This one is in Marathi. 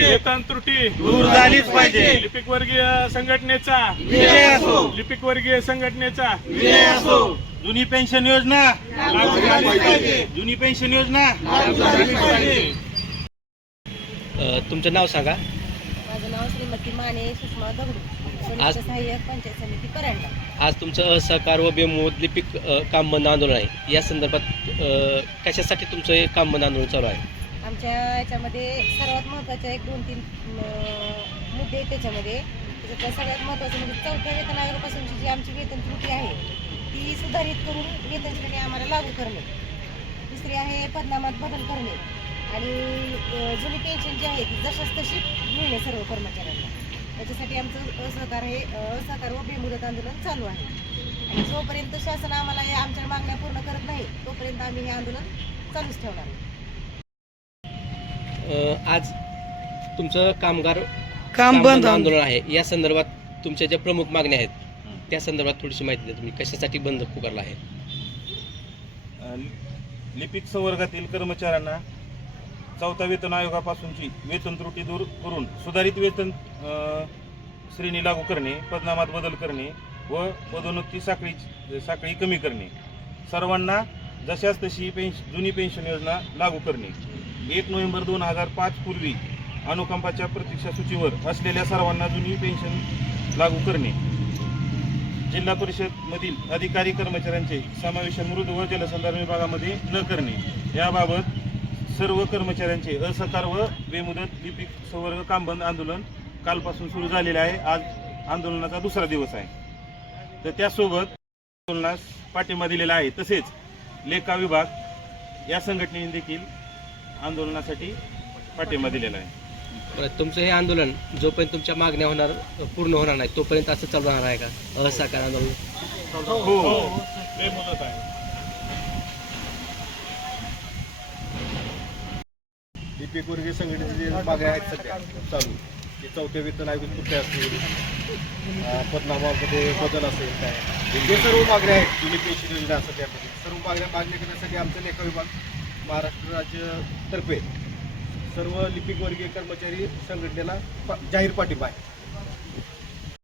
वेतन त्रुटी दूर झालीच पाहिजे. लिपिक वर्गीय संघटनेचा विजय असो. लिपिक वर्गीय संघटनेचा विजय असो. जुनी पेन्शन योजना लागू झालीच पाहिजे. जुनी पेन्शन योजना लागू झालीच पाहिजे. तुमचं नाव सांगा. माझं नाव श्रीमती माने सुषमा दगडू, आज- सहाय्यक पंचायत समिती परंडा. आज तुमचं असहकार व बेमुदत लिपिक काम बंद आंदोलन आहे. या संदर्भात कशासाठी तुमचं हे काम बंद आंदोलन चालू आहे? आमच्या याच्यामध्ये सर्वात महत्त्वाचे 1-2-3 मुद्दे आहेत त्याच्यामध्ये. त्याच्यात सगळ्यात महत्त्वाचं म्हणजे 4थ्या वेतन आयोगापासूनची जी आमची वेतन त्रुटी आहे ती सुधारित करून वेतन श्रेणी आम्हाला लागू करणे. दुसरी आहे पदनामात बदल करणे आणि जुनी पेन्शन जी आहे ती जशाच तशी मिळणे सर्व कर्मचाऱ्यांना. त्याच्यासाठी आमचं असहकार व बेमुदत आंदोलन चालू आहे. आणि जोपर्यंत शासन आम्हाला या आमच्या मागण्या पूर्ण करत नाही तोपर्यंत आम्ही हे आंदोलन चालूच ठेवणार आहे. आज तुमचं कामगार काम बंद आंदोलन आहे. या संदर्भात तुमच्या ज्या प्रमुख मागण्या आहेत त्या संदर्भात थोडीशी माहिती द्या. तुम्ही कशासाठी बंद पुकारला आहे? लिपिक संवर्गातील कर्मचाऱ्यांना 4थ्या वेतन आयोगापासूनची वेतन त्रुटी दूर करून सुधारित वेतन श्रेणी लागू करणे, पदनामात बदल करणे व पदोन्नती साखळी कमी करणे, सर्वांना जशाच तशी जुनी पेन्शन योजना लागू करणे, 1 नोव्हेंबर 2005 पूर्वी अनुकंपाच्या प्रतीक्षा सूचीवर असलेल्या सर्वांना जुनी पेन्शन लागू करणे, जिल्हा परिषदमधील अधिकारी कर्मचाऱ्यांचे समावेशन मृद व जलसंधारण विभागामध्ये न करणे, याबाबत सर्व कर्मचाऱ्यांचे असहकार व बेमुदत लिपिक संवर्ग काम बंद आंदोलन कालपासून सुरू झालेले आहे. आज आंदोलनाचा दुसरा दिवस आहे. तर त्यासोबत आंदोलनास पाठिंबा दिलेला आहे. तसेच लेखा विभाग या संघटनेने देखील आंदोलनासाठी पाठिंबा दिलेला आहे. बरं, तुमचं हे आंदोलन जोपर्यंत तुमच्या मागण्या पूर्ण होणार नाही तोपर्यंत असं चालू राहणार आहे का असहकार आंदोलन? हो. बेमुदत आहे. लिपिक वर्गीय संघटनेचे जे मागण्या आहेत सध्या चालू ते 4थ्या वेतन आयोग कुठे असतील, पदनामामध्ये बदल असेल काय, हे सर्व मागण्या आहेत. जुनी पेन्शन योजना असेल त्यामध्ये सर्व मागण्या मागणी करण्यासाठी आमचा लेखा विभाग महाराष्ट्र राज्यातर्फे सर्व लिपिक वर्गीय कर्मचारी संघटनेला जाहीर पाठिंबा आहे.